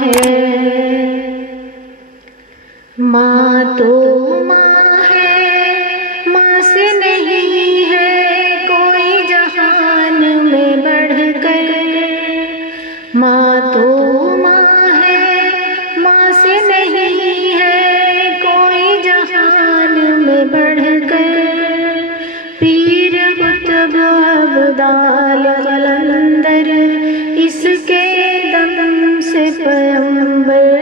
ہے، ماں تو ماں ہے، ماں سے نہیں ہے کوئی جہان میں بڑھ کر، ماں تو ماں ہے، ماں سے نہیں ہے کوئی جہان میں بڑھ کر، پیر قطب ابدال قلندر اس کے دم سے پیمبر،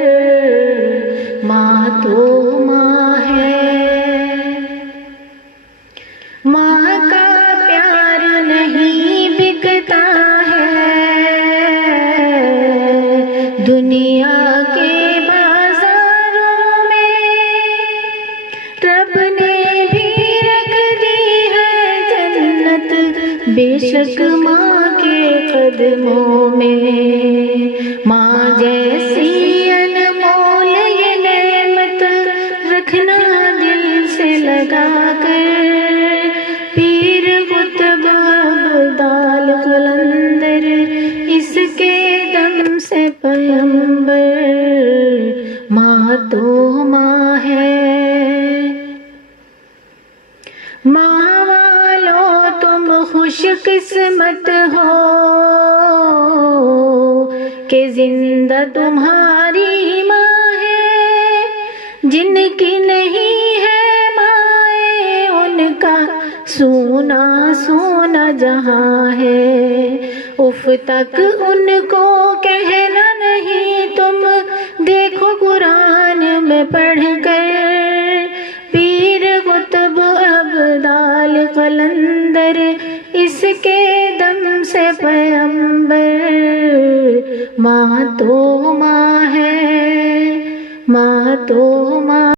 ماں تو ماں ہے، ماں کا پیار نہیں بکتا ہے دنیا کے بازاروں میں، رب نے بھی رکھ دی ہے جنت بے شک ماں کے قدموں میں، ماں جیسی انمول یہ نعمت رکھنا دل سے لگا کر، پیر قطب ابدال قلندر اس کے دم سے پیمبر، ماں تو ماں ہے، ماں والو تم خوش قسمت ہو کہ زندہ تمہاری ماں ہے، جن کی نہیں ہے مائیں ان کا سونا سونا جہاں ہے، اف تک ان کو کہنا نہیں تم دیکھو قرآن میں پڑھ کر، پیر قطب ابدال قلندر اس کے دم سے پیمبر، ماں تو ماں ہے، ماں تو ماں